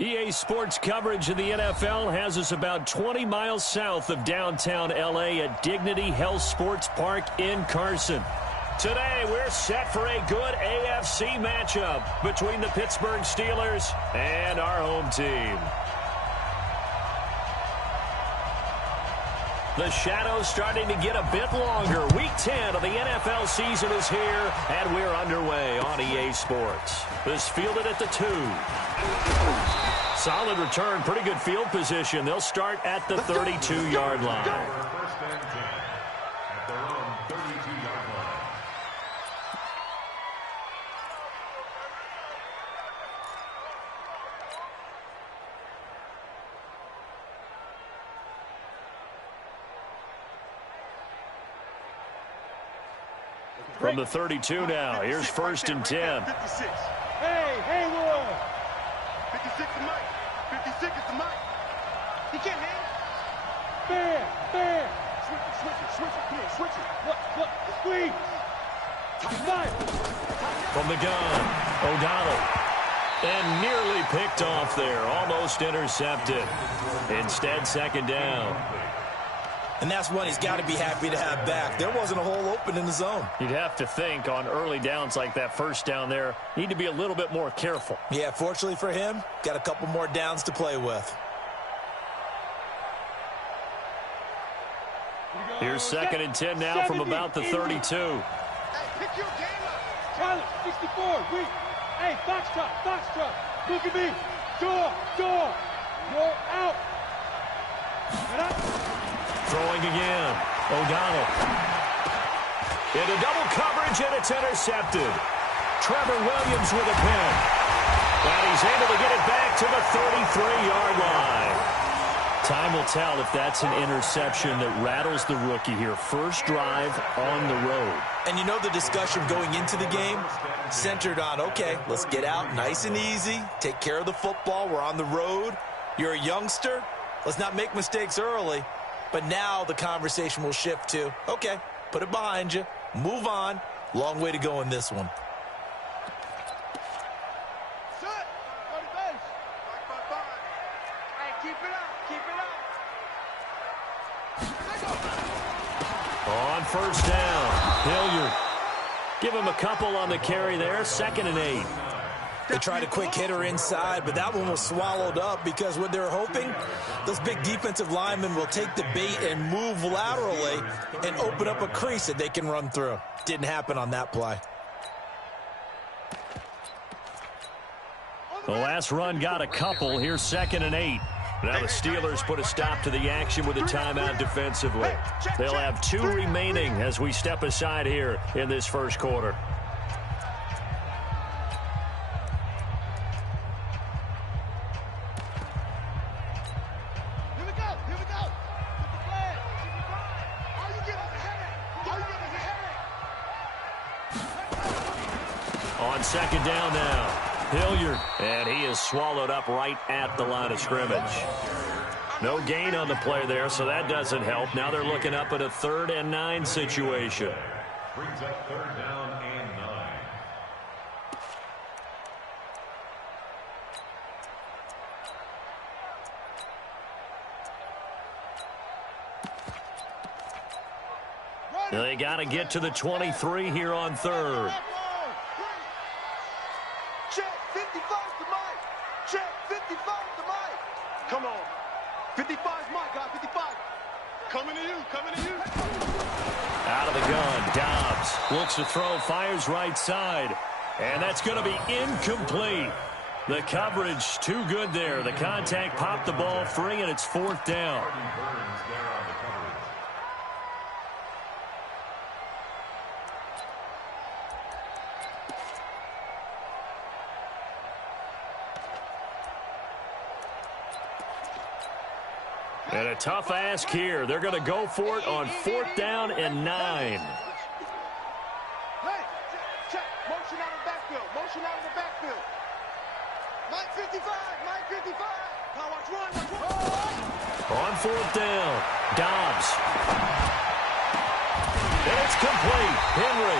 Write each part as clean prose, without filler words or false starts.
EA Sports coverage of the NFL has us about 20 miles south of downtown L.A. at Dignity Health Sports Park in Carson. Today, we're set for a good AFC matchup between the Pittsburgh Steelers and our home team. The shadow's starting to get a bit longer. Week 10 of the NFL season is here, and we're underway on EA Sports. This fielded at the 2. Solid return, pretty good field position. They'll start at the 32-yard line. From the 32 now, here's 1st and 10. 56. Hey, Haywood. 56 is Mike. 56 is the Mike. He can't hang. Fair. Switch it. Come on, switch it. Look, squeeze. Mike. From the gun, O'Donnell. And nearly picked off there, almost intercepted. Instead, 2nd down. And that's one he's got to be happy to have back. There wasn't a hole open in the zone. You'd have to think on early downs like that 1st down there, need to be a little bit more careful. Yeah, fortunately for him, got a couple more downs to play with. Here's 2nd and 10 now from about the 32. Hey, pick your game up. Tyler, 64, weak. Hey, Foxtrot. Look at me. Door. You're out. And up. Throwing again. O'Donnell. Into double coverage, and it's intercepted. Trevor Williams with a pin. And he's able to get it back to the 33-yard line. Time will tell if that's an interception that rattles the rookie here. First drive on the road. And you know the discussion going into the game centered on, okay, let's get out nice and easy, take care of the football, we're on the road. You're a youngster, let's not make mistakes early. But now the conversation will shift to, okay, put it behind you, move on. Long way to go in this one. Set. Go to base. 5. Hey, keep it up. On 1st down, Hilliard. Give him a couple on the carry there, 2nd and 8. They tried a quick hitter inside, but that one was swallowed up because what they're hoping, those big defensive linemen will take the bait and move laterally and open up a crease that they can run through. Didn't happen on that play. The last run got a couple. Here's 2nd and 8. Now the Steelers put a stop to the action with a timeout defensively. They'll have 2 remaining as we step aside here in this 1st quarter. On 2nd down now, Hilliard, and he is swallowed up right at the line of scrimmage. No gain on the play there, so that doesn't help. Now they're looking up at a 3rd and 9 situation. Brings up 3rd down and 9. They got to get to the 23 here on 3rd. Check 55 to Mike. Check 55 to Mike. Come on. 55 Mike, guys. 55. Coming to you. Out of the gun, Dobbs looks to throw, fires right side. And that's going to be incomplete. The coverage too good there. The contact popped the ball free, and it's 4th down. And a tough ask here. They're going to go for it on 4th down and 9. Hey, check. Motion out of the backfield. Mike 55. Now watch one. On 4th down, Dobbs. And it's complete. Henry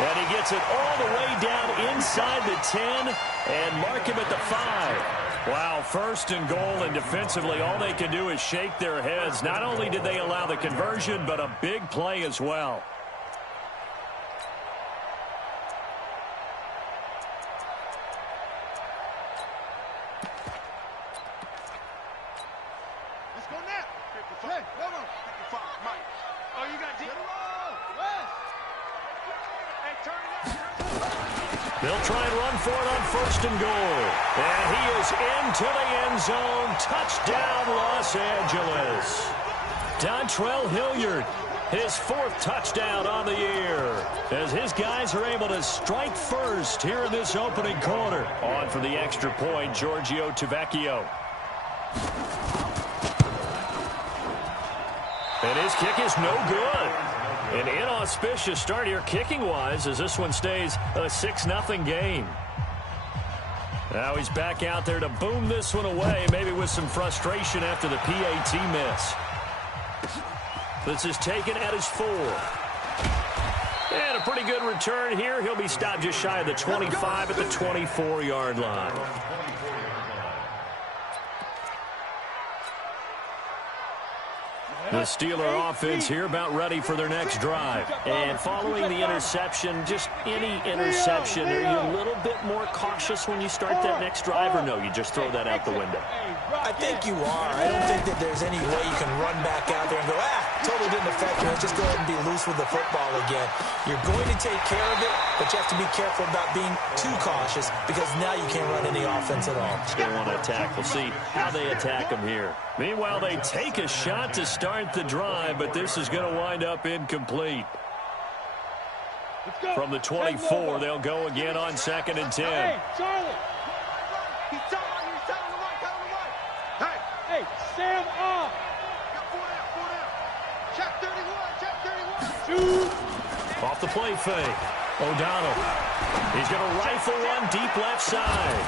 And he gets it all the way down inside the 10 and mark him at the 5. Wow, first and goal, and defensively all they can do is shake their heads. Not only did they allow the conversion, but a big play as well. Let's go now. 55. Hey, come on. 55, Mike. Oh, you got deep. West. Hey, turn it up. They'll try and run for it on first and goal. And he is into the end zone. Touchdown, Los Angeles. Dontrell Hilliard, his 4th touchdown on the year, as his guys are able to strike first here in this opening quarter. On for the extra point, Giorgio Tavecchio. And his kick is no good. An inauspicious start here kicking-wise as this one stays a 6-0 game. Now he's back out there to boom this one away, maybe with some frustration after the PAT miss. This is taken at his 4. And a pretty good return here. He'll be stopped just shy of the 25 at the 24-yard line. The Steeler offense here about ready for their next drive. And following the interception, just any interception, are you a little bit more cautious when you start that next drive, or no, you just throw that out the window? I think you are. I don't think that there's any way you can run back out there and go, totally didn't affect me. Let's just go ahead and be loose with the football again. You're going to take care of it, but you have to be careful about being too cautious because now you can't run any offense at all. They want to attack. We'll see how they attack them here. Meanwhile, they take a shot to start the drive, but this is going to wind up incomplete. From the 24, they'll go again on 2nd and 10. Hey, Charlie. He's telling you, he's telling the right, telling the right. Hey, Sam off. Got 4 down. Check 31, check 31. Shoot. Off the play fake. O'Donnell. He's going to rifle one deep left side.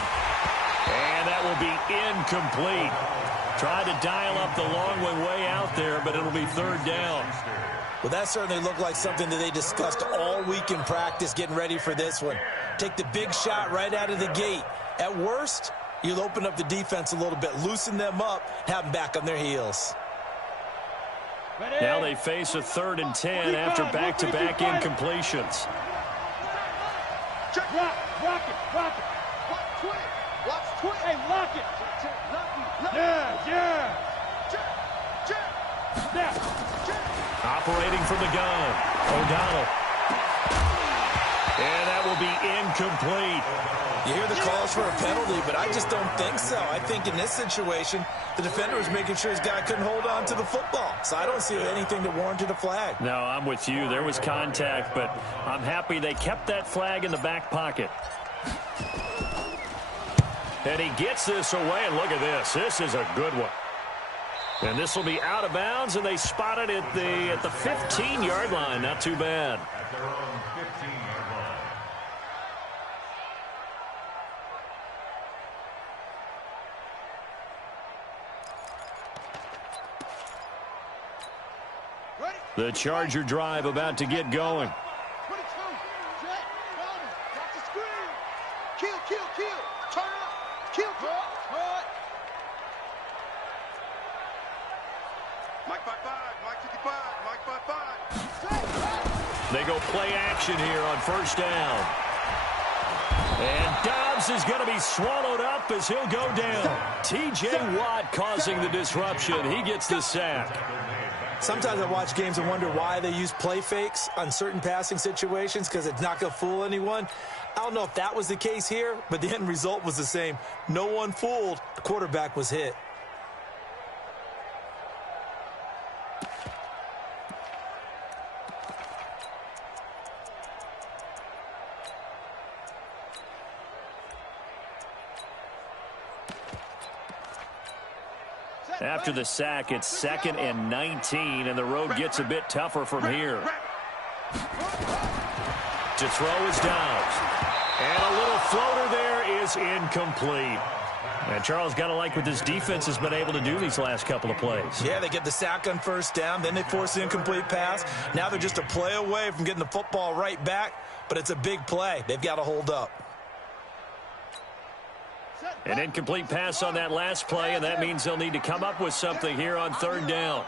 And that will be incomplete. Tried to dial up the long one way out there, but it'll be 3rd down. Well, that certainly looked like something that they discussed all week in practice getting ready for this one. Take the big shot right out of the gate. At worst, you'll open up the defense a little bit, loosen them up, have them back on their heels. Now they face a 3rd and 10 after back-to-back incompletions. Check. Rock it. Watch 20. Watch 20. Hey, lock it. Yeah. Check. Operating from the gun. O'Donnell. And that will be incomplete. You hear the calls for a penalty, but I just don't think so. I think in this situation, the defender was making sure his guy couldn't hold on to the football. So I don't see anything that warranted a flag. No, I'm with you. There was contact, but I'm happy they kept that flag in the back pocket. And he gets this away, and look at this. This is a good one. And this will be out of bounds, and they spot it at the 15-yard line. Not too bad. At their own 15-yard line. Ready? The Charger drive about to get going. 22. Check. Bowman. Got the screen. Kill. Turn up. Kill. Cut. Mike 55. Mike 55. Mike 55. They go play action here on 1st down. And Dobbs is going to be swallowed up as he'll go down. T.J. Watt causing the disruption. He gets the sack. Sometimes I watch games and wonder why they use play fakes on certain passing situations because it's not going to fool anyone. I don't know if that was the case here, but the end result was the same. No one fooled. The quarterback was hit. After the sack, it's 2nd and 19, and the road gets a bit tougher from here. To throw is Dobbs. And a little floater there is incomplete. And Charles, got to like what this defense has been able to do these last couple of plays. Yeah, they get the sack on first down, then they force the incomplete pass. Now they're just a play away from getting the football right back, but it's a big play. They've got to hold up. An incomplete pass on that last play, and that means they'll need to come up with something here on third down.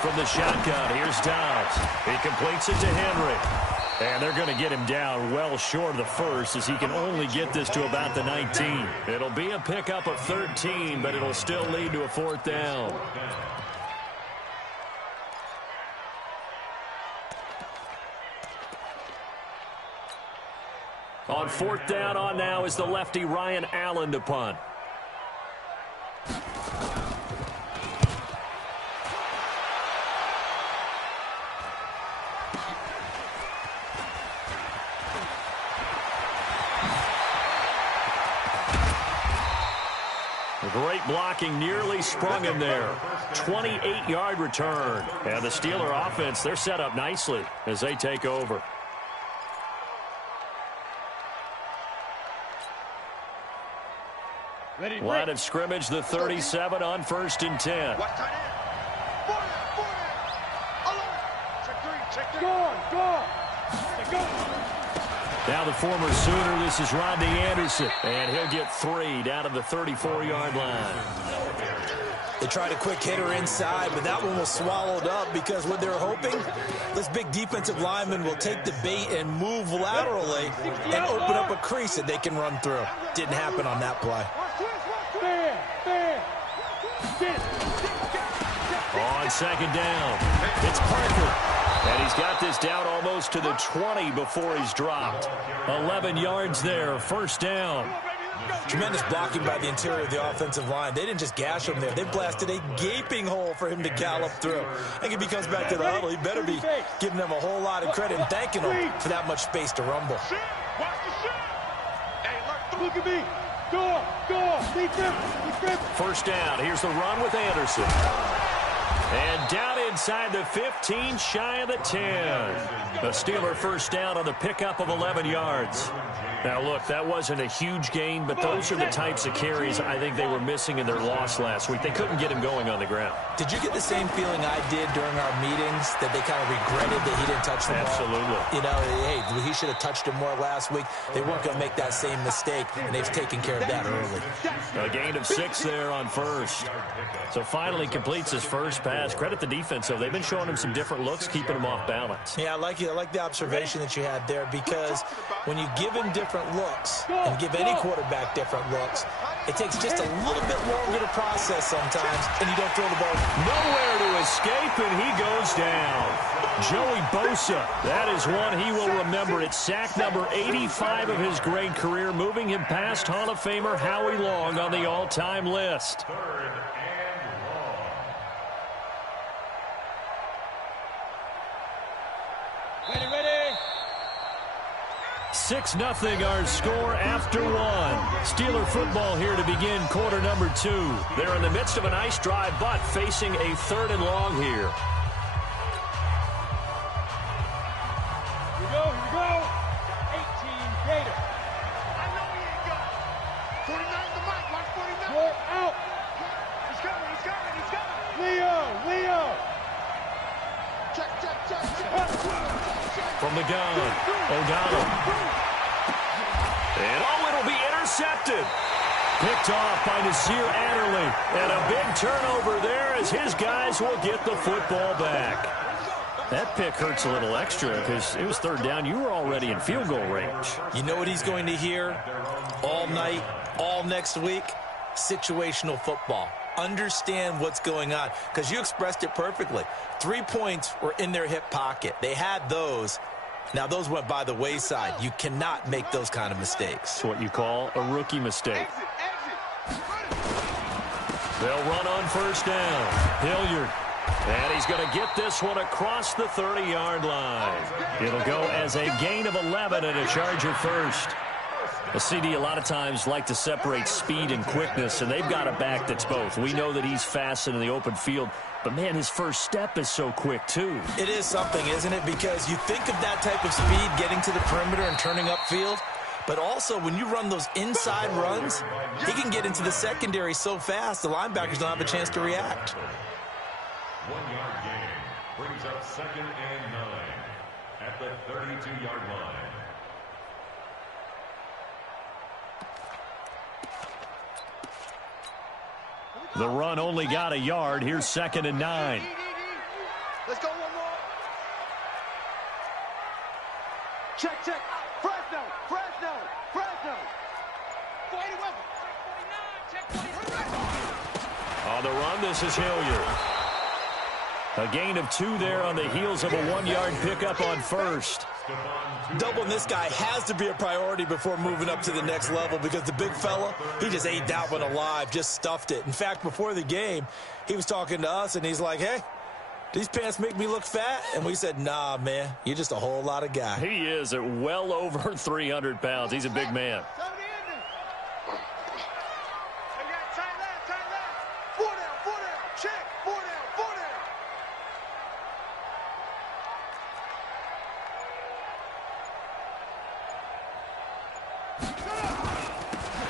From the shotgun, here's Dobbs. He completes it to Henry. And they're going to get him down well short of the first, as he can only get this to about the 19. It'll be a pickup of 13, but it'll still lead to a fourth down. On fourth down on now is the lefty Ryan Allen to punt. Great blocking, nearly sprung him there. 28-yard return. And the Steeler offense, they're set up nicely as they take over. Line of scrimmage, the 37 on 1st and 10. Now the former Sooner, this is Rodney Anderson, and he'll get 3 down to the 34-yard line. They tried a quick hitter inside, but that one was swallowed up because what they're hoping, this big defensive lineman will take the bait and move laterally and open up a crease that they can run through. Didn't happen on that play. On second down, it's Parker. And he's got this down almost to the 20 before he's dropped. 11 yards there, first down. Tremendous blocking by the interior of the offensive line. They didn't just gash him there. They blasted a gaping hole for him to gallop through. I think if he comes back to the huddle, he better be giving them a whole lot of credit and thanking them for that much space to rumble. Look at me. Go. First down. Here's the run with Anderson. And down inside the 15, shy of the 10. The Steeler first down on the pickup of 11 yards. Now, look, that wasn't a huge gain, but those are the types of carries I think they were missing in their loss last week. They couldn't get him going on the ground. Did you get the same feeling I did during our meetings, that they kind of regretted that he didn't touch the ball? Absolutely. You know, hey, he should have touched him more last week. They weren't going to make that same mistake, and they've taken care of that early. A gain of 6 there on first. So finally completes his first pass. Credit the defense, though. They've been showing him some different looks, keeping him off balance. Yeah, I like the observation that you had there, because when you give him different looks and give any quarterback different looks, it takes just a little bit longer to process sometimes, and you don't throw the ball. Nowhere to escape, and he goes down. Joey Bosa, that is one he will remember. It's sack number 85 of his great career, moving him past Hall of Famer Howie Long on the all-time list. 6-0 our score after 1. Steeler football here to begin quarter number 2. They're in the midst of a nice drive, but facing a 3rd and long here. Here we go. 18 Gator. I know he ain't got it. 49 the mic. Watch 49. You're out. He's coming. Leo. Check. From the gun, O'Donnell. And it'll be intercepted. Picked off by Nasir Adderley. And a big turnover there as his guys will get the football back. That pick hurts a little extra because it was 3rd down. You were already in field goal range. You know what he's going to hear all night, all next week? Situational football. Understand what's going on, because you expressed it perfectly. 3 points were in their hip pocket. They had those. Now, those went by the wayside. You cannot make those kind of mistakes. It's what you call a rookie mistake. They'll run on first down. Hilliard. And he's going to get this one across the 30-yard line. It'll go as a gain of 11 and a Charger first. A CD a lot of times like to separate speed and quickness, and they've got a back that's both. We know that he's fast in the open field, but, man, his first step is so quick, too. It is something, isn't it? Because you think of that type of speed getting to the perimeter and turning upfield, But also, when you run those inside runs, he can get into the secondary so fast, the linebackers don't have a chance to react. 1 yard gain brings up 2nd and 9 at the 32-yard line. The run only got a yard. Here's 2nd and 9. Let's go one more. Check. Fresno. On the run, this is Hilliard. A gain of 2 there on the heels of a 1-yard pickup on first. Doubling this guy has to be a priority before moving up to the next level because the big fella, he just ate that one alive, just stuffed it. In fact, before the game, he was talking to us, and he's like, hey, these pants make me look fat? And we said, nah, man, you're just a whole lot of guy. He is at well over 300 pounds. He's a big man.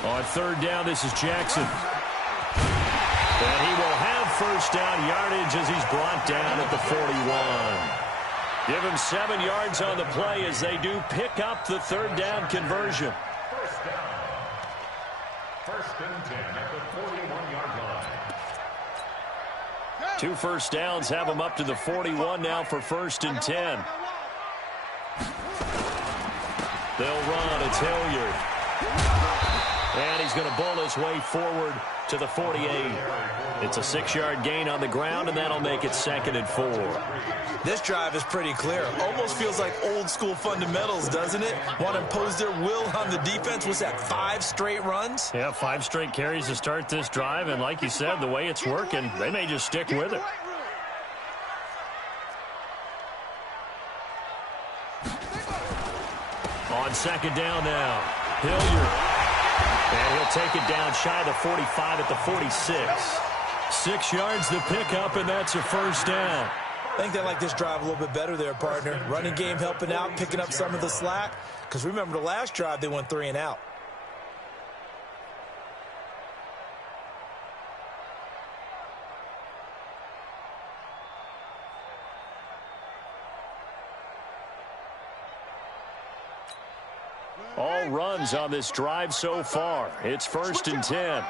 On 3rd down, this is Jackson. And he will have first down yardage as he's brought down at the 41. Give him 7 yards on the play as they do pick up the 3rd down conversion. First down. 1st and 10 at the 41-yard line. 2 first downs have him up to the 41 now for 1st and 10. They'll run. It's Hilliard. And he's going to bowl his way forward to the 48. It's a 6-yard gain on the ground, and that'll make it 2nd and 4. This drive is pretty clear. Almost feels like old-school fundamentals, doesn't it? Want to impose their will on the defense. What's that, 5 straight runs? Yeah, 5 straight carries to start this drive, and like you said, the way it's working, they may just stick with it. On 2nd down now, Hilliard. And he'll take it down shy of the 45 at the 46. 6 yards the pickup, and that's a first down. I think they like this drive a little bit better there, partner. Running game helping out, picking up some of the slack. Because remember the last drive, they went 3 and out. All runs on this drive so far. It's 1st and 10.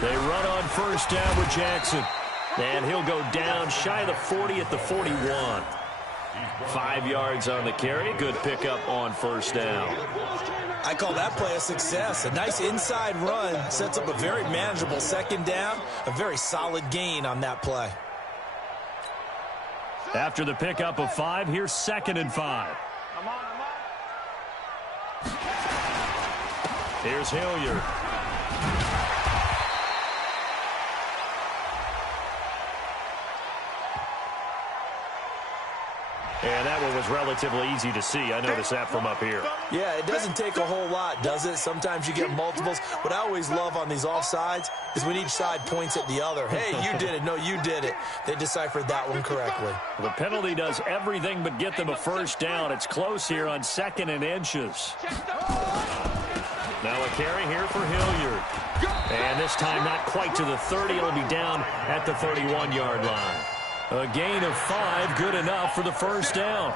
They run on first down with Jackson. And he'll go down shy of the 40 at the 41. 5 yards on the carry. Good pickup on first down. I call that play a success. A nice inside run sets up a very manageable 2nd down. A very solid gain on that play. After the pickup of 5, here's 2nd and 5. Here's Hilliard. And that one was relatively easy to see. I noticed that from up here. Yeah, it doesn't take a whole lot, does it? Sometimes you get multiples. What I always love on these offsides is when each side points at the other. Hey, you did it. No, you did it. They deciphered that one correctly. The penalty does everything but get them a first down. It's close here on 2nd and inches. Now a carry here for Hilliard. And this time not quite to the 30. It'll be down at the 31-yard line. A gain of 5, good enough for the first down.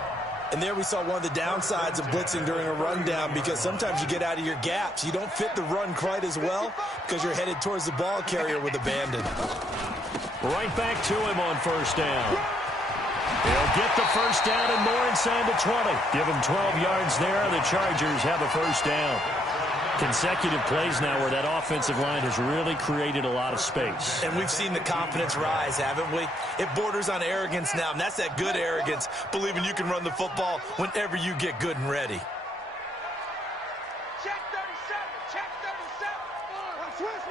And there we saw one of the downsides of blitzing during a rundown, because sometimes you get out of your gaps. You don't fit the run quite as well because you're headed towards the ball carrier with abandon. Right back to him on first down. They'll get the first down and more inside the 20. Give them 12 yards there. The Chargers have a first down. Consecutive plays now where that offensive line has really created a lot of space. And we've seen the confidence rise, haven't we? It borders on arrogance now, and that's that good arrogance, believing you can run the football whenever you get good and ready. Check 37. Check 37. Switch.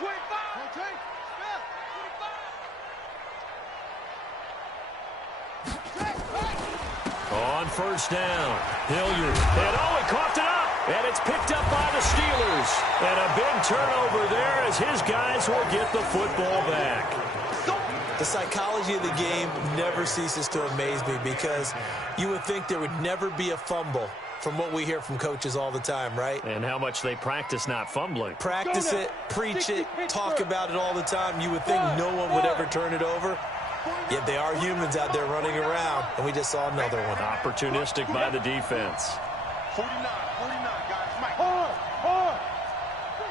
25. Take. 25. On first down, Hilliard. And he coughed it up. And it's picked up by the Steelers. And a big turnover there as his guys will get the football back. The psychology of the game never ceases to amaze me because you would think there would never be a fumble from what we hear from coaches all the time, right? And how much they practice not fumbling. Practice it, preach it, talk about it all the time. You would think no one would ever turn it over. Yet they are humans out there running around, and we just saw another one. Opportunistic by the defense. 49, guys. Mike. Hard.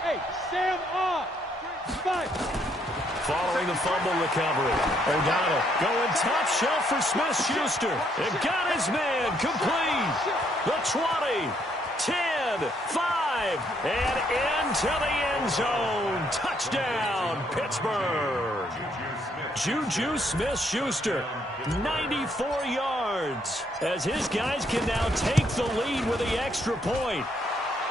Hey, Sam off. 5. Following the fumble recovery, O'Donnell going top shelf for Smith-Schuster. It got his man complete. The 20, 10, 5, and into the end zone. Touchdown, Pittsburgh. Juju Smith-Schuster, 94 yards, as his guys can now take the lead with the extra point.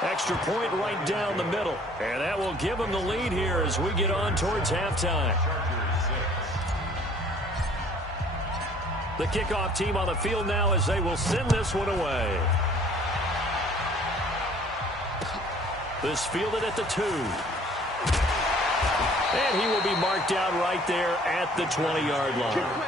Extra point right down the middle. And that will give them the lead here as we get on towards halftime. The kickoff team on the field now as they will send this one away. This fielded at the 2. And he will be marked out right there at the 20-yard line.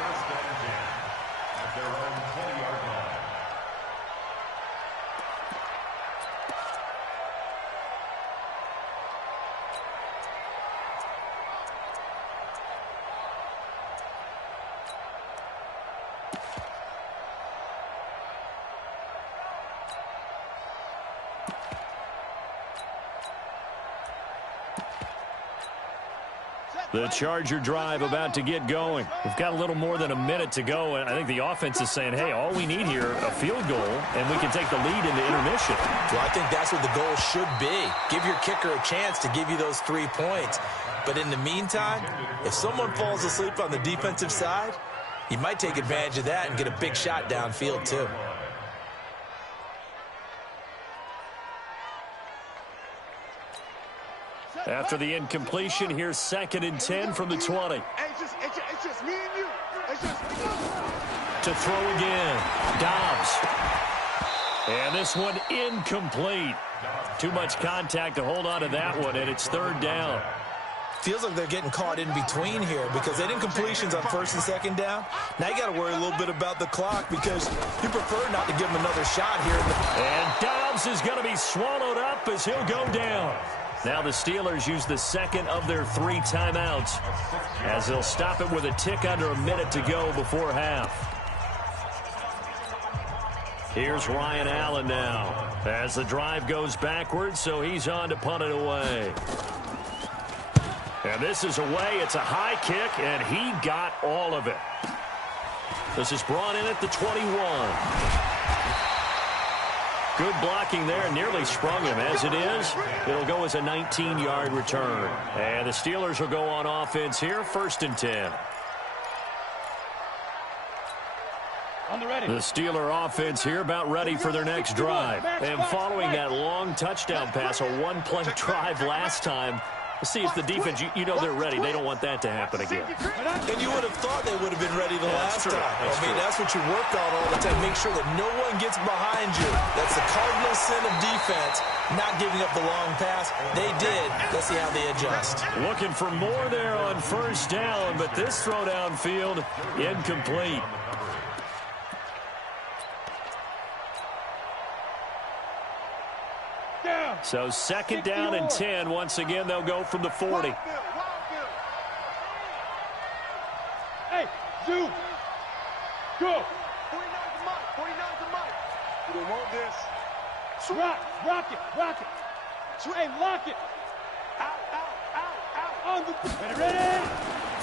The Charger drive about to get going. We've got a little more than a minute to go, and I think the offense is saying, hey, all we need here, a field goal, and we can take the lead into intermission. Well, I think that's what the goal should be. Give your kicker a chance to give you those 3 points. But in the meantime, if someone falls asleep on the defensive side, you might take advantage of that and get a big shot downfield, too. After the incompletion, here's 2nd and 10 from the 20. It's just me and you. It's just me. To throw again, Dobbs. And this one incomplete. Too much contact to hold on to that one, and it's 3rd down. Feels like they're getting caught in between here because they did incompletions on 1st and 2nd down. Now you got to worry a little bit about the clock because you prefer not to give them another shot here. And Dobbs is going to be swallowed up as he'll go down. Now the Steelers use the 2nd of their 3 timeouts as they'll stop it with a tick under a minute to go before half. Here's Ryan Allen now as the drive goes backwards, so he's on to punt it away. And this is away. It's a high kick, and he got all of it. This is brought in at the 21. Good blocking there, nearly sprung him. As it is, it'll go as a 19-yard return. And the Steelers will go on offense here, 1st and 10. The Steeler offense here about ready for their next drive. And following that long touchdown pass, a one-play drive last time, let's see if the defense, you know they're ready. They don't want that to happen again. And you would have thought they would have been ready the last time. That's what you work on all the time. Make sure that no one gets behind you. That's the cardinal sin of defense, not giving up the long pass. They did. Let's see how they adjust. Looking for more there on 1st down, but this throw downfield, incomplete. So 2nd down and 10. Once again, they'll go from the 40. Hey, Zoo. Go. 49's the mic. 49's the mic. You don't want this. Rock it. Hey, lock it. Out. On the ready.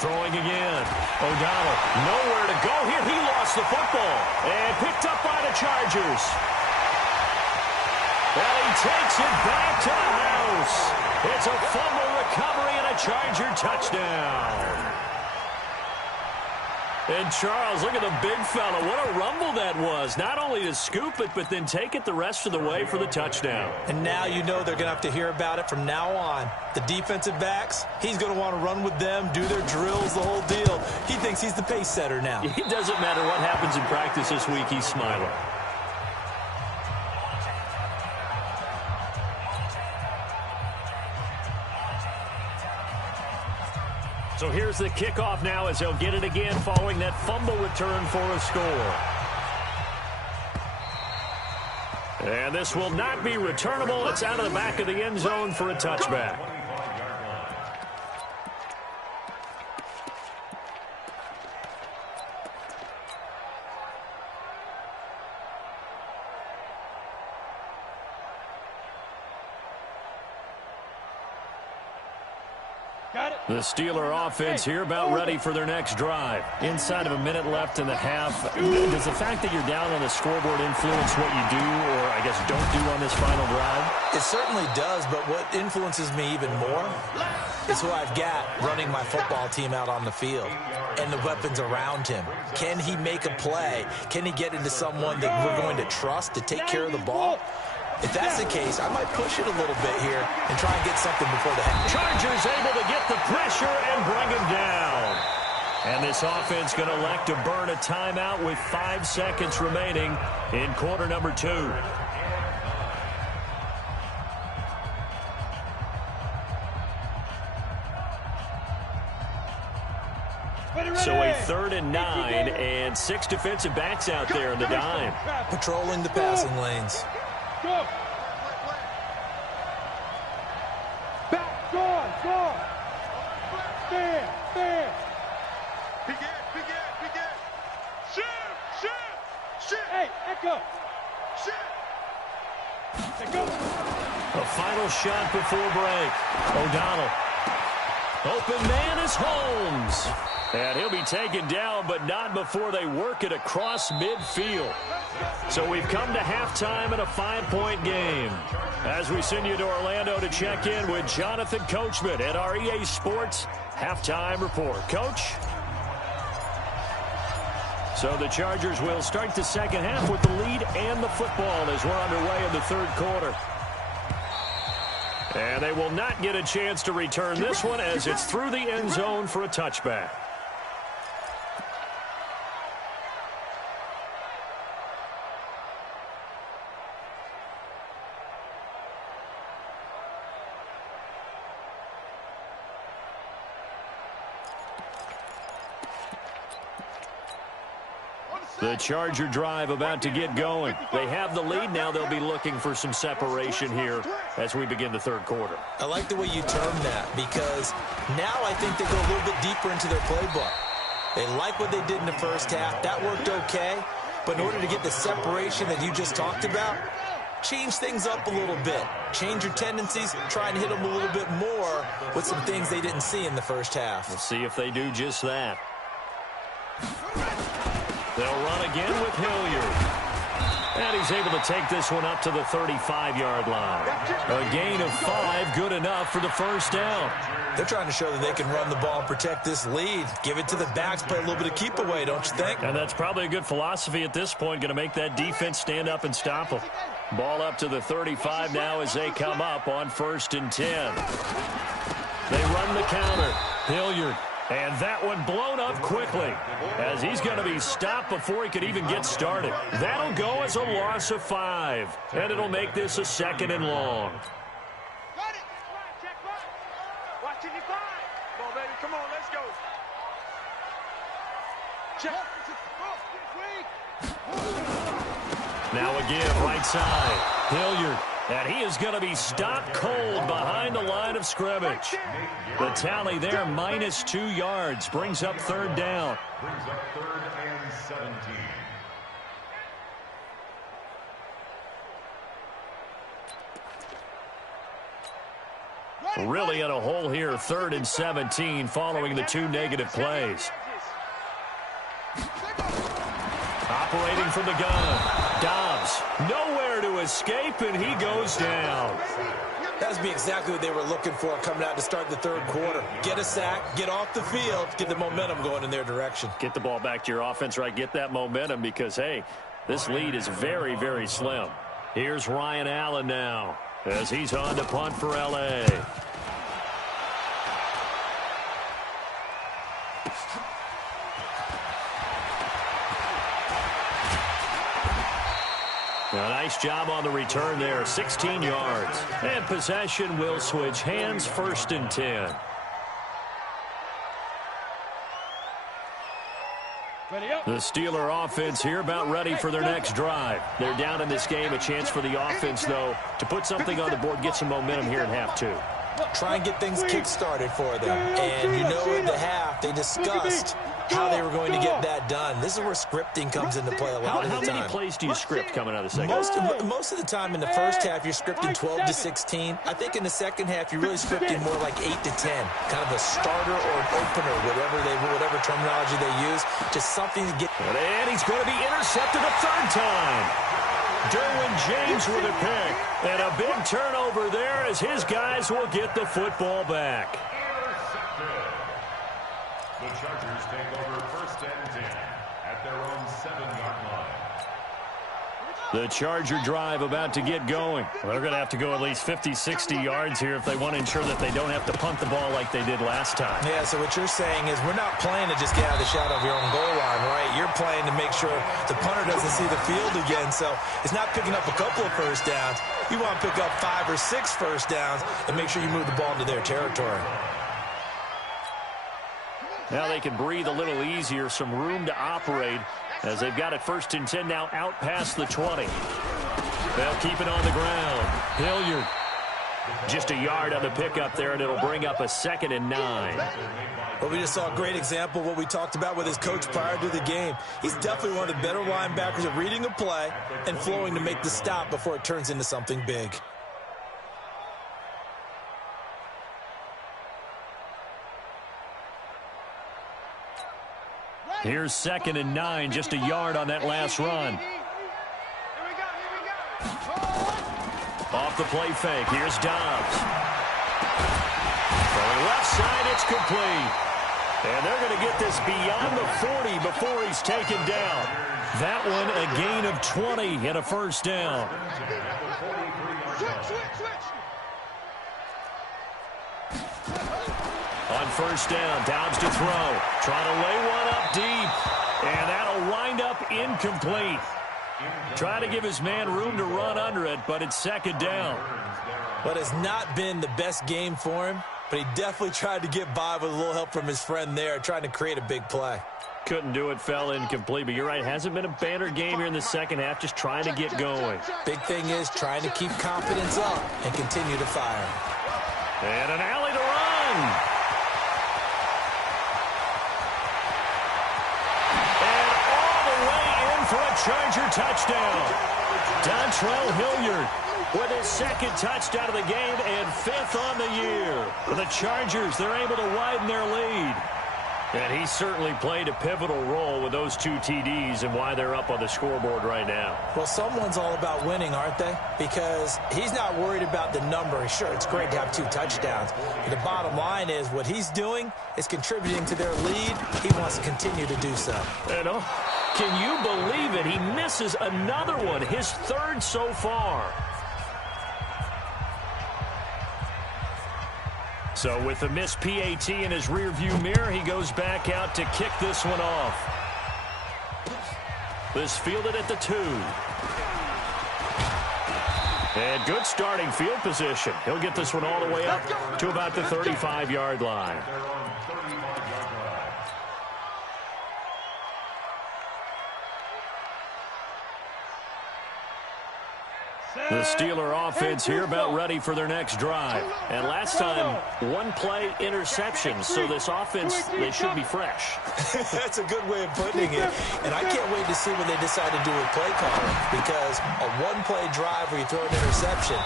Throwing again. O'Donnell, nowhere to go here. He lost the football and picked up by the Chargers. And he takes it back to the house. It's a fumble recovery and a Charger touchdown. And Charles, look at the big fella. What a rumble that was. Not only to scoop it, but then take it the rest of the way for the touchdown. And now you know they're going to have to hear about it from now on. The defensive backs, he's going to want to run with them, do their drills, the whole deal. He thinks he's the pace setter now. It doesn't matter what happens in practice this week, he's smiling. So here's the kickoff now as they'll get it again following that fumble return for a score. And this will not be returnable. It's out of the back of the end zone for a touchback. The Steeler offense here about ready for their next drive. Inside of a minute left in the half. Does the fact that you're down on the scoreboard influence what you do or, I guess, don't do on this final drive? It certainly does, but what influences me even more is who I've got running my football team out on the field and the weapons around him. Can he make a play? Can he get into someone that we're going to trust to take care of the ball? If that's the case, I might push it a little bit here and try and get something before the half. Chargers able to get the pressure and bring him down. And this offense going to elect to burn a timeout with 5 seconds remaining in quarter number 2. So a 3rd and 9 and 6 defensive backs out there in the dime. Patrolling the passing lanes. Go! Back, go! Fair! Begin! Shoot! Hey, Echo! Shoot! Go! A final shot before break. O'Donnell. Open man is Holmes. And he'll be taken down, but not before they work it across midfield. So we've come to halftime in a 5-point game. As we send you to Orlando to check in with Jonathan Coachman at our EA Sports Halftime Report. Coach? So the Chargers will start the second half with the lead and the football as we're underway in the 3rd quarter. And they will not get a chance to return this one as it's through the end zone for a touchback. The Charger drive about to get going. They have the lead. Now they'll be looking for some separation here as we begin the 3rd quarter. I like the way you term that because now I think they go a little bit deeper into their playbook. They like what they did in the first half. That worked okay. But in order to get the separation that you just talked about, change things up a little bit. Change your tendencies. Try and hit them a little bit more with some things they didn't see in the first half. We'll see if they do just that. They'll run again with Hilliard. And he's able to take this one up to the 35-yard line. A gain of 5, good enough for the first down. They're trying to show that they can run the ball and protect this lead. Give it to the backs, play a little bit of keep away, don't you think? And that's probably a good philosophy at this point. Going to make that defense stand up and stop them. Ball up to the 35 now as they come up on 1st and 10. They run the counter. Hilliard. And that one blown up quickly as he's going to be stopped before he could even get started. That'll go as a loss of 5. And it'll make this a 2nd and long. Got it! Check right. Watch it, you find. Come on, baby. Come on, let's go. Check. Now again, right side. Hilliard. And he is going to be stopped cold behind the line of scrimmage. The tally there, -2 yards, brings up 3rd down. Brings up 3rd and 17. Really in a hole here, 3rd and 17 following the 2 negative plays. Operating from the gun. Dobbs, nowhere to escape, and he goes down. That's be exactly what they were looking for coming out to start the 3rd quarter. Get a sack, get off the field, get the momentum going in their direction. Get the ball back to your offense, right? Get that momentum because, hey, this lead is very, very slim. Here's Ryan Allen now as he's on to punt for L.A. A nice job on the return there, 16 yards. And possession will switch hands, 1st and 10. The Steeler offense here about ready for their next drive. They're down in this game. A chance for the offense, though, to put something on the board, get some momentum here in half two. Try and get things kick-started for them. And you know in the half, they discussed how they were going to get that done. This is where scripting comes into play a lot of the time. How many plays do you script coming out of the second half? Most of the time in the first half, you're scripting 12 to 16. I think in the second half, you're really scripting more like 8 to 10. Kind of a starter or an opener, whatever terminology they use. Just something to get. And he's going to be intercepted a third time. Derwin James with a pick. And a big turnover there as his guys will get the football back. The Chargers take over first and 10 at their own 7-yard line. The Charger drive about to get going. Well, they're going to have to go at least 50, 60 yards here if they want to ensure that they don't have to punt the ball like they did last time. Yeah, so what you're saying is we're not playing to just get out of the shadow of your own goal line, right? You're playing to make sure the punter doesn't see the field again. So it's not picking up a couple of first downs. You want to pick up 5 or 6 first downs and make sure you move the ball into their territory. Now they can breathe a little easier, some room to operate as they've got it first and 10 now out past the 20. They'll keep it on the ground. Hilliard just a yard on the pickup there, and it'll bring up a 2nd and 9. Well, we just saw a great example of what we talked about with his coach prior to the game. He's definitely one of the better linebackers at reading a play and flowing to make the stop before it turns into something big. Here's 2nd and 9, just a yard on that last run. Off the play fake, here's Dobbs. From the left side, it's complete. And they're going to get this beyond the 40 before he's taken down. That one a gain of 20 and a first down. On first down, Dobbs to throw. Trying to lay one up deep. And that'll wind up incomplete. Trying to give his man room to run under it, but it's 2nd down. But it's not been the best game for him, but he definitely tried to get by with a little help from his friend there, trying to create a big play. Couldn't do it, fell incomplete, but you're right, hasn't been a banner game here in the second half, just trying to get going. Big thing is trying to keep confidence up and continue to fire. And an alley to run. For a Charger touchdown. Dontrell Hilliard with his 2nd touchdown of the game and 5th on the year. For the Chargers, they're able to widen their lead. And he certainly played a pivotal role with those 2 TDs and why they're up on the scoreboard right now. Well, someone's all about winning, aren't they? Because he's not worried about the number. Sure, it's great to have 2 touchdowns. But the bottom line is what he's doing is contributing to their lead. He wants to continue to do so. And can you believe it? He misses another one, his 3rd so far. So with the missed PAT in his rearview mirror, he goes back out to kick this one off. This fielded at the 2. And good starting field position. He'll get this one all the way up to about the 35-yard line. The Steeler offense here about ready for their next drive. And last time, 1-play interception. So this offense, they should be fresh. That's a good way of putting it. And I can't wait to see what they decide to do with play calling. Because a 1-play drive where you throw an interception,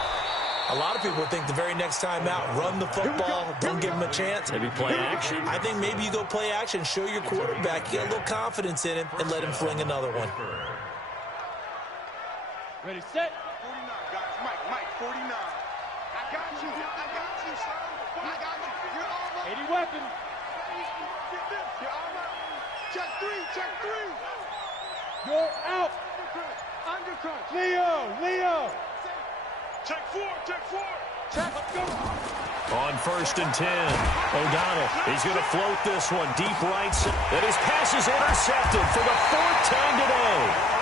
a lot of people think the very next time out, run the football, don't give him a chance. Maybe play action. I think maybe you go play action, show your quarterback, you got a little confidence in him, and let him fling another one. Ready, set. 49, guys. Mike, 49. I got you, son. I got you. You're all up. 80 weapons. Get this. You're all up. Check 3. You're out. Undercut. Leo. Check 4. Check, let's go. On first and 10, O'Donnell, he's going to float this one deep right. And his pass is intercepted for the 4th time today.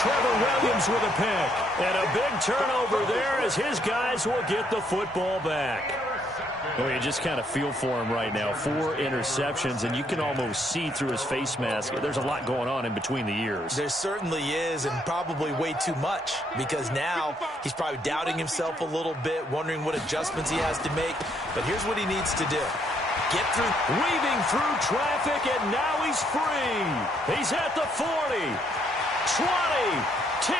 Trevor Williams with a pick. And a big turnover there as his guys will get the football back. Well, you just kind of feel for him right now. 4 interceptions, and you can almost see through his face mask. There's a lot going on in between the ears. There certainly is, and probably way too much, because now he's probably doubting himself a little bit, wondering what adjustments he has to make. But here's what he needs to do. Get through. Weaving through traffic, and now he's free. He's at the 40, 20, 10,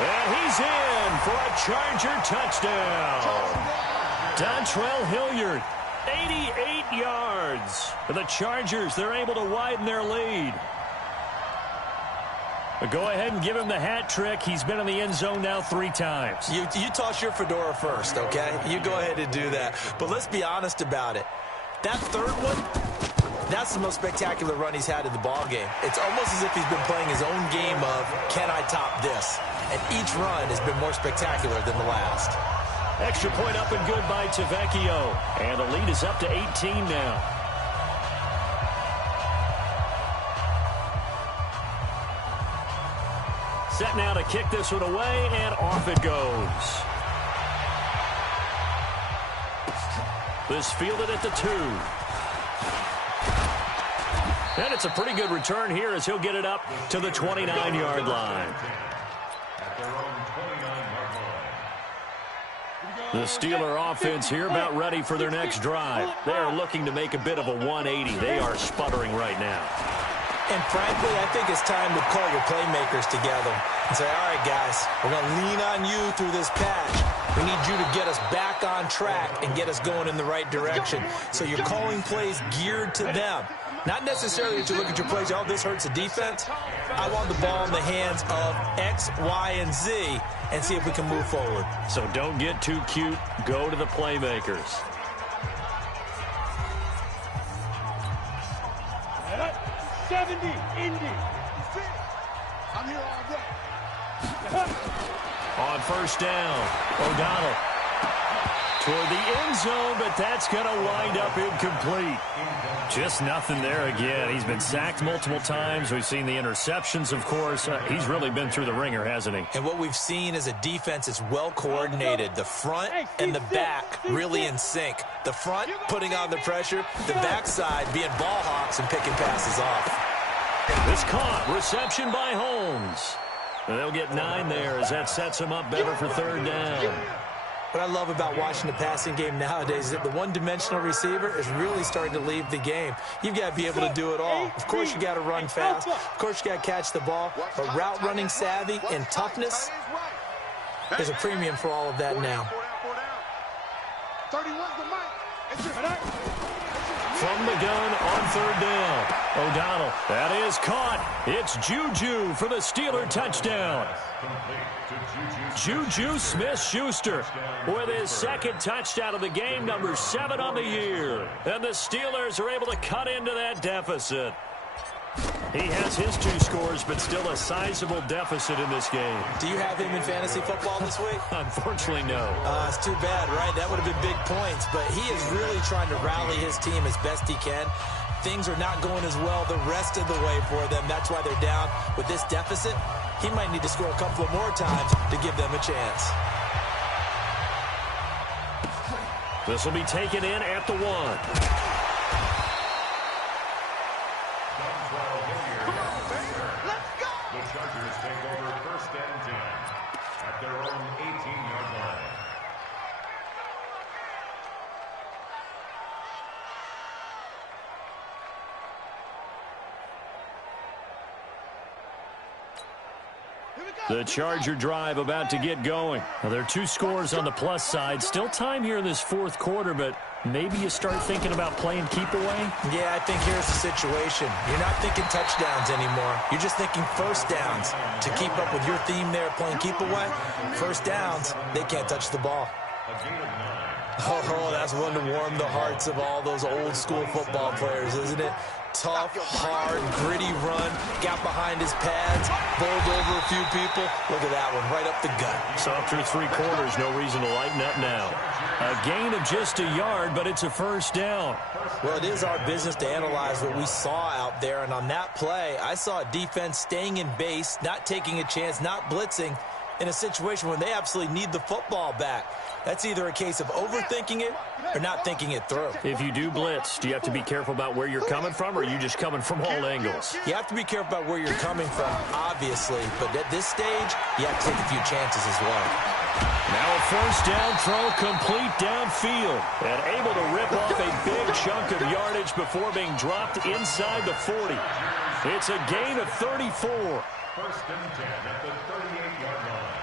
and he's in for a Charger touchdown. Dontrell Hilliard, 88 yards. For the Chargers, they're able to widen their lead. But go ahead and give him the hat trick. He's been in the end zone now 3 times. You toss your fedora first, okay? You go ahead and do that. But let's be honest about it. That third one, that's the most spectacular run he's had in the ballgame. It's almost as if he's been playing his own game of, can I top this? And each run has been more spectacular than the last. Extra point up and good by Tavecchio. And the lead is up to 18 now. Set now to kick this one away, and off it goes. This fielded at the 2. And it's a pretty good return here as he'll get it up to the 29-yard line. The Steeler offense here about ready for their next drive. They are looking to make a bit of a 180. They are sputtering right now. And frankly, I think it's time to call your playmakers together and say, all right, guys, we're going to lean on you through this patch. We need you to get us back on track and get us going in the right direction. So you're calling plays geared to them. Not necessarily that you look at your plays, oh, this hurts the defense. I want the ball in the hands of X, Y, and Z and see if we can move forward. So don't get too cute. Go to the playmakers. At 70, Indy. I'm here all day. On first down, O'Donnell toward the end zone, but that's going to wind up incomplete. Just nothing there again. He's been sacked multiple times. We've seen the interceptions, of course. He's really been through the ringer, hasn't he? And what we've seen is a defense that's well coordinated. The front and the back really in sync. The front putting on the pressure, the backside being ball hawks and picking passes off. This caught. Reception by Holmes. And they'll get 9 there as that sets them up better for third down. What I love about watching the passing game nowadays is that the one-dimensional receiver is really starting to leave the game. You've got to be able to do it all. Of course, you got to run fast. Of course, you got to catch the ball. But route running savvy and toughness, there's a premium for all of that now. 31's the mic. From the gun on third down. O'Donnell, that is caught. It's Juju for the Steeler touchdown. Juju Smith-Schuster with his second touchdown of the game, number 7 on the year. And the Steelers are able to cut into that deficit. He has his 2 scores, but still a sizable deficit in this game. Do you have him in fantasy football this week? Unfortunately, no. It's too bad, right? That would have been big points. But he is really trying to rally his team as best he can. Things are not going as well the rest of the way for them. That's why they're down. With this deficit, he might need to score a couple of more times to give them a chance. This will be taken in at the 1. The Chargers take over first and 10 at their own 18-yard line. The Charger drive about to get going. Well, there are 2 scores on the plus side. Still time here in this fourth quarter, but maybe you start thinking about playing keep away? Yeah, I think here's the situation. You're not thinking touchdowns anymore. You're just thinking first downs. To keep up with your theme there, playing keep away, first downs, they can't touch the ball. Oh, that's one to warm the hearts of all those old school football players, isn't it? Tough, hard, gritty run, got behind his pads, bowled over a few people. Look at that one, right up the gut. So through 3 quarters, no reason to lighten up now. A gain of just a yard, but it's a first down. Well, it is our business to analyze what we saw out there, and on that play, I saw a defense staying in base, not taking a chance, not blitzing, in a situation when they absolutely need the football back. That's either a case of overthinking it or not thinking it through. If you do blitz, do you have to be careful about where you're coming from, or are you just coming from all angles? You have to be careful about where you're coming from, obviously, but at this stage, you have to take a few chances as well. Now a first down throw complete downfield and able to rip off a big chunk of yardage before being dropped inside the 40. It's a gain of 34. First and 10 at the 38-yard line.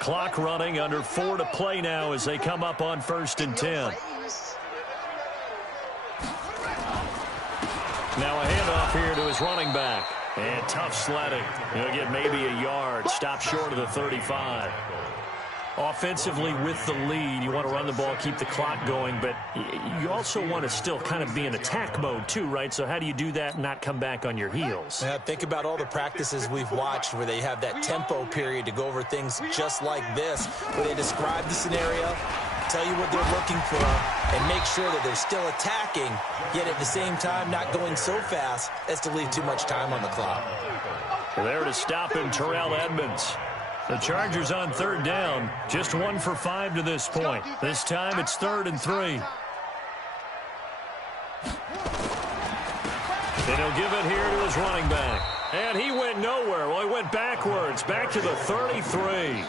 Clock running, under 4 to play now as they come up on first and 10. Now a handoff here to his running back. And tough sledding. He'll get maybe a yard. Stop short of the 35. Offensively with the lead, you want to run the ball, keep the clock going, but you also want to still kind of be in attack mode too, right? So how do you do that and not come back on your heels? Yeah, think about all the practices we've watched where they have that tempo period to go over things just like this, where they describe the scenario, tell you what they're looking for, and make sure that they're still attacking, yet at the same time not going so fast as to leave too much time on the clock. There to stop him, Terrell Edmonds. The Chargers on third down, just 1 for 5 to this point. This time it's 3rd and 3. And he'll give it here to his running back. And he went nowhere. Well, he went backwards, back to the 33.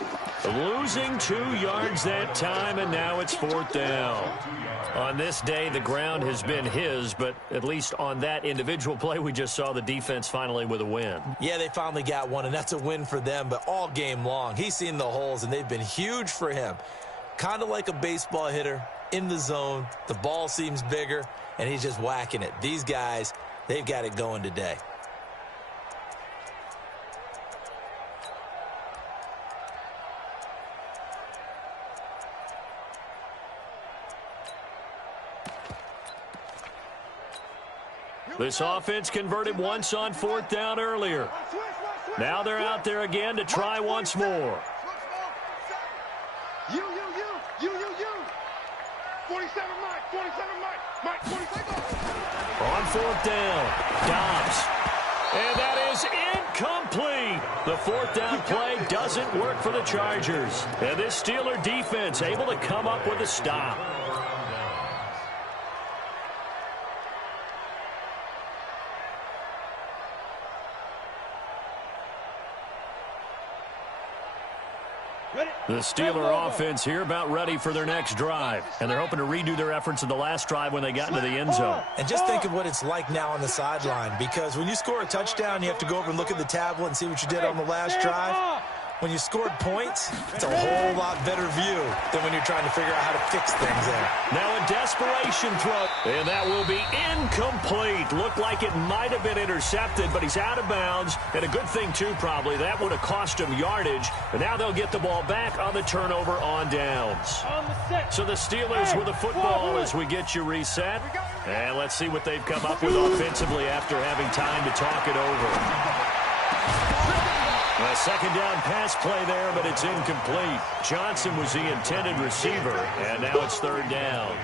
Losing 2 yards that time, and now it's 4th down. On this day, the ground has been his, but at least on that individual play, we just saw the defense finally with a win. Yeah, they finally got one, and that's a win for them, but all game long, he's seen the holes, and they've been huge for him. Kind of like a baseball hitter in the zone. The ball seems bigger, and he's just whacking it. These guys, they've got it going today. This offense converted once on 4th down earlier. Now they're out there again to try once more. You. 47 Mike, 47. On 4th down, Dobbs. And that is incomplete. The 4th down play doesn't work for the Chargers. And this Steeler defense able to come up with a stop. The Steeler offense here about ready for their next drive. And they're hoping to redo their efforts in the last drive when they got into the end zone. And just think of what it's like now on the sideline, because when you score a touchdown, you have to go over and look at the tablet and see what you did on the last drive. When you scored points, it's a whole lot better view than when you're trying to figure out how to fix things there. Now a desperation throw, and that will be incomplete. Looked like it might have been intercepted, but he's out of bounds. And a good thing, too, probably. That would have cost him yardage. But now they'll get the ball back on the turnover on downs. So the Steelers with the football as we get you reset. And let's see what they've come up with offensively after having time to talk it over. A second down pass play there, but it's incomplete. Johnson was the intended receiver, and now it's 3rd down.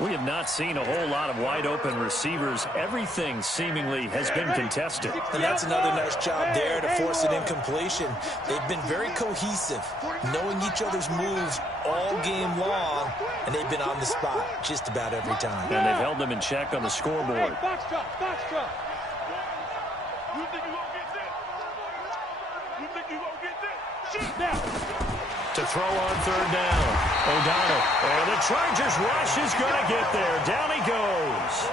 We have not seen a whole lot of wide-open receivers. Everything seemingly has been contested. And that's another nice job there to force an incompletion. They've been very cohesive, knowing each other's moves all game long, and they've been on the spot just about every time. And they've held them in check on the scoreboard. Box drop. You think you won't get this? Shoot now. To throw on 3rd down. O'Donnell. And the Chargers rush is going to get there. Down he goes.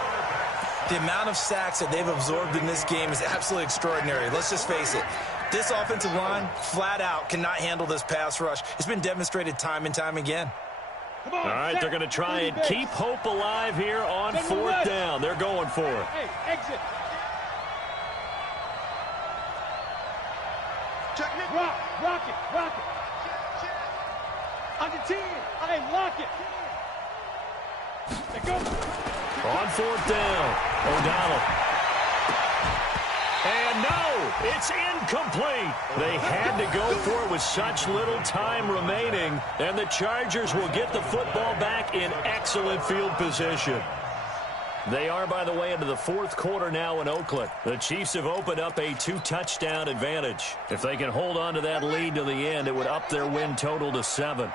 The amount of sacks that they've absorbed in this game is absolutely extraordinary. Let's just face it. This offensive line, flat out, cannot handle this pass rush. It's been demonstrated time and time again. All right, they're going to try and keep hope alive here on 4th down. They're going for it. Hey, exit. Rock it. Under 10. Hey, lock it. Let go. On 4th down, O'Donnell. And no, it's incomplete. They had to go for it with such little time remaining, and the Chargers will get the football back in excellent field position. They are, by the way, into the fourth quarter now in Oakland. The Chiefs have opened up a 2-touchdown advantage. If they can hold on to that lead to the end, it would up their win total to 7.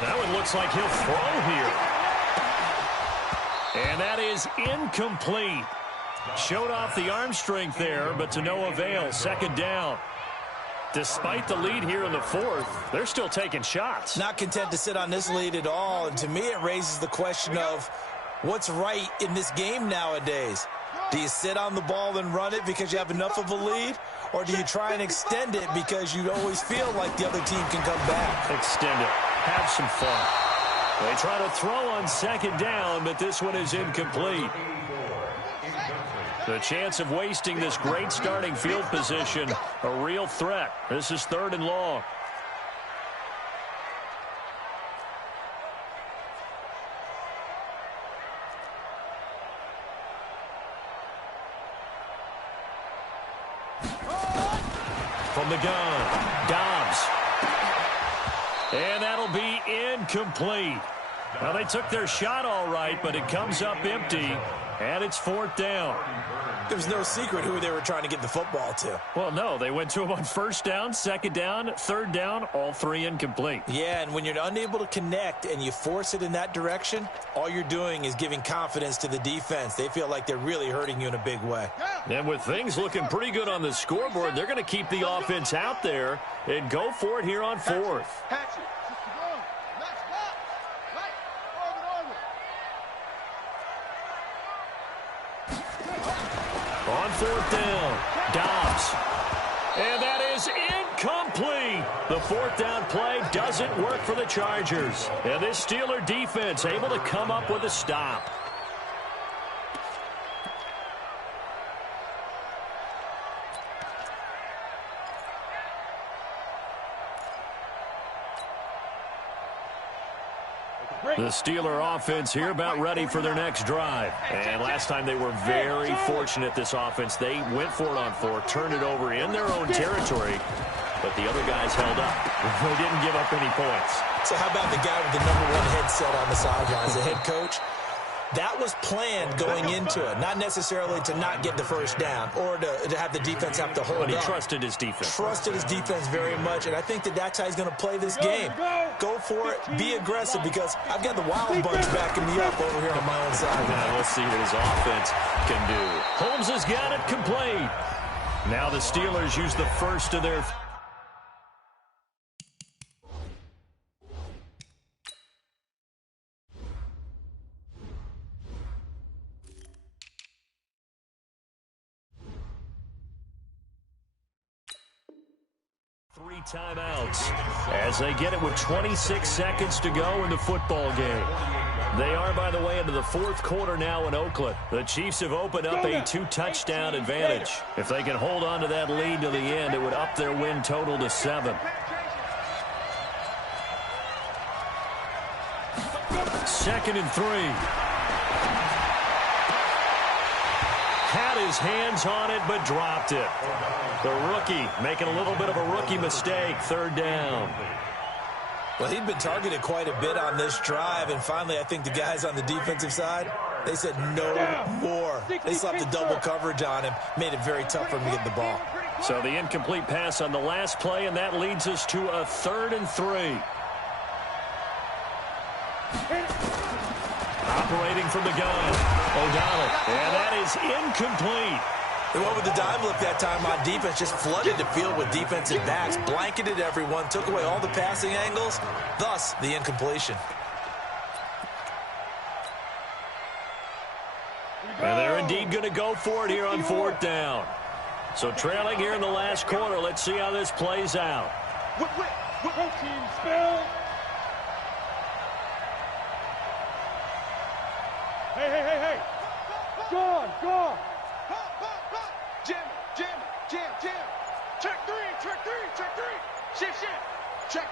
That one looks like he'll throw here. And that is incomplete. Showed off the arm strength there, but to no avail. Second down. Despite the lead here in the fourth, they're still taking shots. Not content to sit on this lead at all. And to me, it raises the question of what's right in this game nowadays. Do you sit on the ball and run it because you have enough of a lead? Or do you try and extend it because you always feel like the other team can come back? Extend it. Have some fun. They try to throw on second down, but this one is incomplete. The chance of wasting this great starting field position, a real threat. This is 3rd and long. From the gun, Dobbs. And that'll be incomplete. Well, they took their shot all right, but it comes up empty, and it's 4th down. There's no secret who they were trying to get the football to. Well, no, they went to him on 1st down, 2nd down, 3rd down, all 3 incomplete. Yeah, and when you're unable to connect and you force it in that direction, all you're doing is giving confidence to the defense. They feel like they're really hurting you in a big way. And with things looking pretty good on the scoreboard, they're going to keep the offense out there and go for it here on 4th. On 4th down, Dobbs. And that is incomplete. The 4th down play doesn't work for the Chargers. And this Steeler defense able to come up with a stop. The Steeler offense here about ready for their next drive. And last time they were very fortunate, this offense. They went for it on 4, turned it over in their own territory, but the other guys held up. They didn't give up any points. So how about the guy with the #1 headset on the sidelines, the head coach? That was planned going into it, not necessarily to not get the first down or to have the defense have to hold up. But he trusted his defense. Trusted his defense very much, and I think that's how he's going to play this game. Go for it, be aggressive, because I've got the Wild Bunch backing me up over here on my own side. Now we'll see what his offense can do. Holmes has got it complete. Now the Steelers use the first of their... timeouts as they get it with 26 seconds to go in the football game. They are, by the way, into the 4th quarter now in Oakland. The Chiefs have opened up a 2-touchdown advantage. If they can hold on to that lead to the end, it would up their win total to 7. 2nd and 3. Had his hands on it, but dropped it. The rookie making a little bit of a rookie mistake. 3rd down. Well, he'd been targeted quite a bit on this drive, and finally I think the guys on the defensive side, they said no more. They slapped the double coverage on him, made it very tough for him to get the ball. So the incomplete pass on the last play, and that leads us to a 3rd and 3. Operating from the gun, O'Donnell, and that is incomplete. They went with the dime look that time on defense, just flooded the field with defensive backs, blanketed everyone, took away all the passing angles, thus the incompletion. And they're indeed going to go for it here on 4th down. So trailing here in the last quarter, let's see how this plays out. Team spill. Hey. Go on. Jam. Check three. Shift. Check.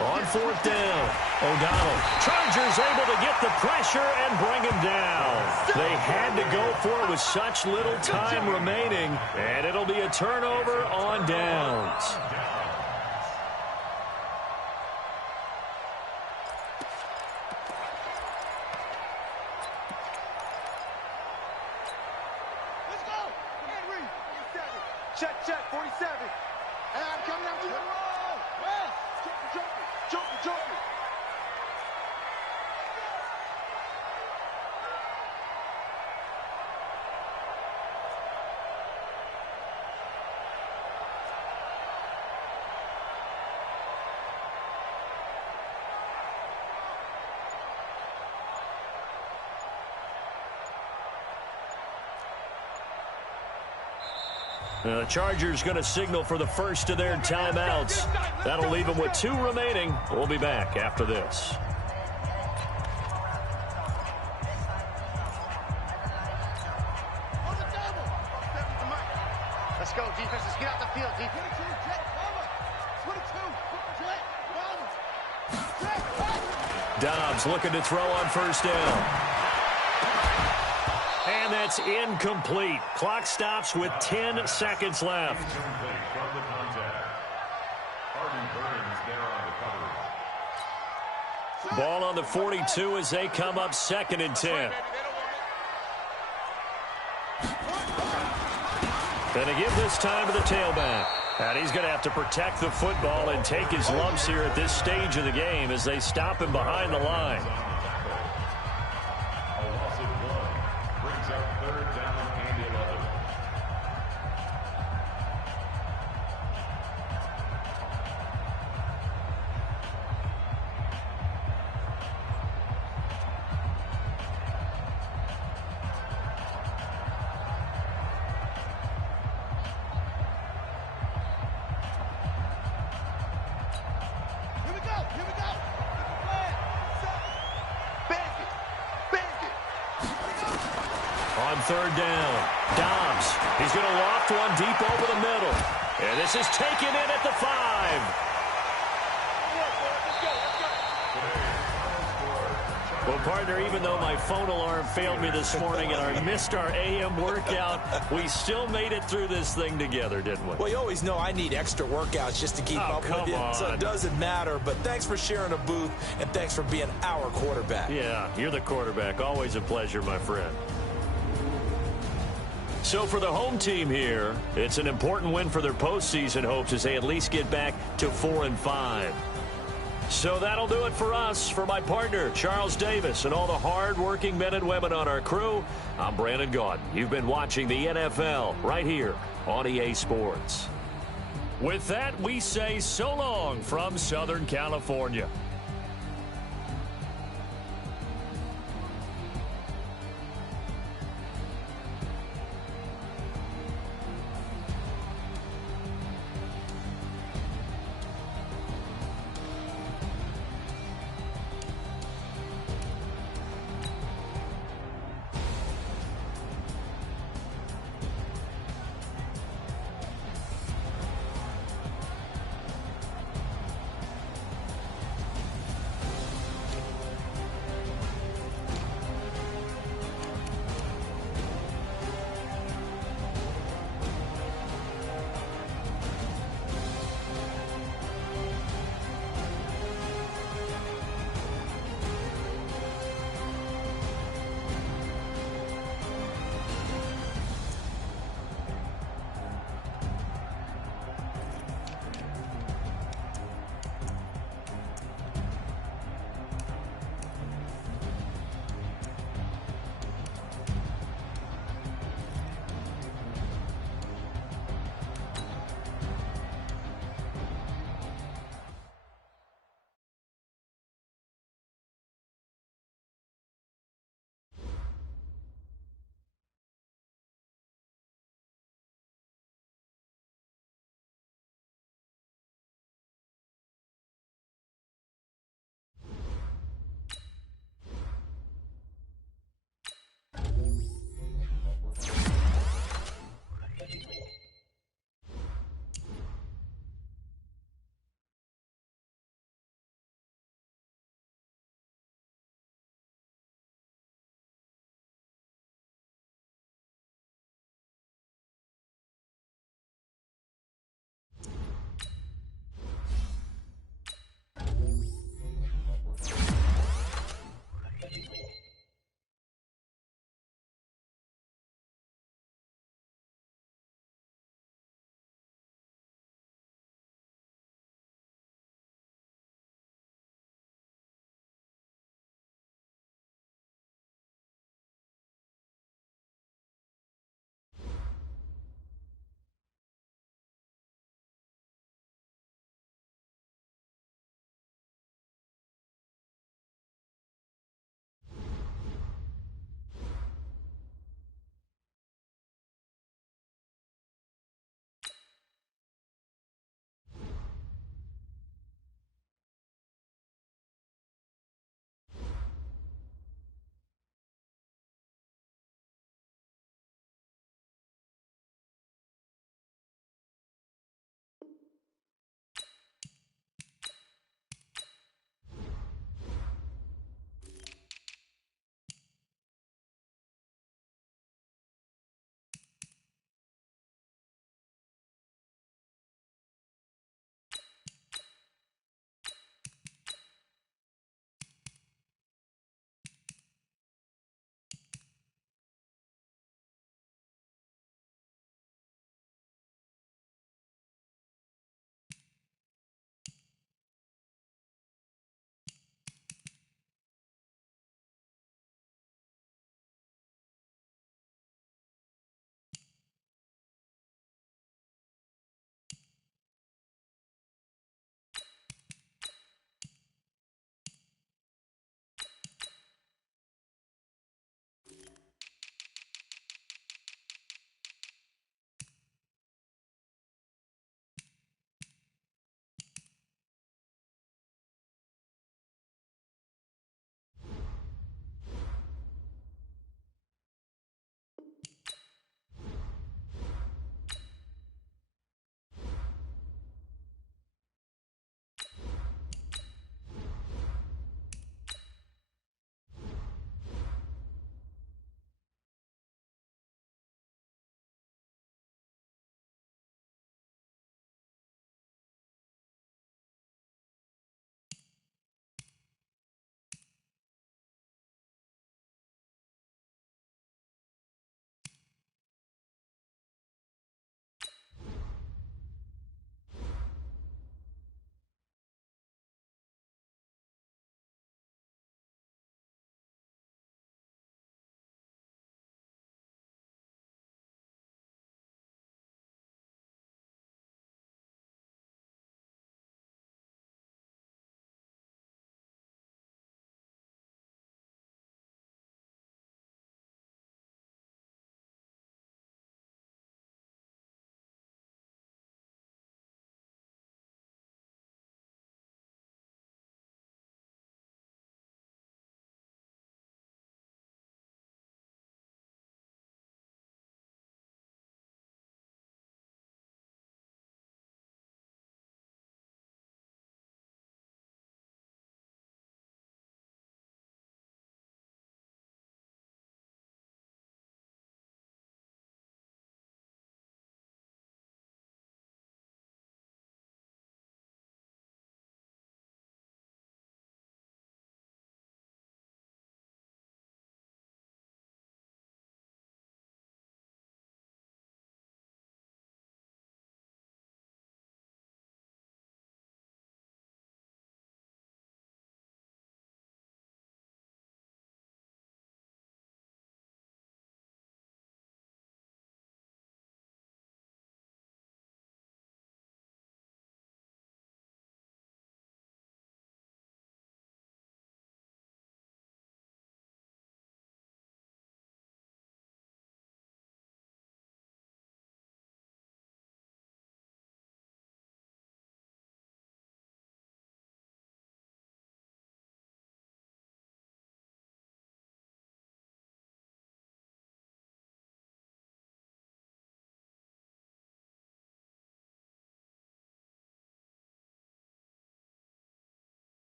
On 4th down, O'Donnell. Chargers able to get the pressure and bring him down. They had to go for it with such little time remaining, and it'll be a turnover on downs. Check, 47. Hey, I'm coming out to you. West. Joker. The Chargers going to signal for the first of their timeouts. That'll leave them with 2 remaining. We'll be back after this. Let's go, defense. Let's get out the field, defense. Dobbs looking to throw on first down. And that's incomplete. Clock stops with 10 seconds left. Ball on the 42 as they come up 2nd and 10. And to give this time to the tailback. And he's going to have to protect the football and take his lumps here at this stage of the game as they stop him behind the line. On 3rd down, Dobbs. He's going to loft one deep over the middle. And this is taken in at the 5. Well, partner, even though my phone alarm failed me this morning and I missed our AM workout, we still made it through this thing together, didn't we? Well, you always know I need extra workouts just to keep up with you, so it doesn't matter. But thanks for sharing a booth, and thanks for being our quarterback. Yeah, you're the quarterback. Always a pleasure, my friend. So for the home team here, it's an important win for their postseason hopes as they at least get back to 4-5. So that'll do it for us. For my partner, Charles Davis, and all the hard-working men and women on our crew, I'm Brandon Gaudin. You've been watching the NFL right here on EA Sports. With that, we say so long from Southern California.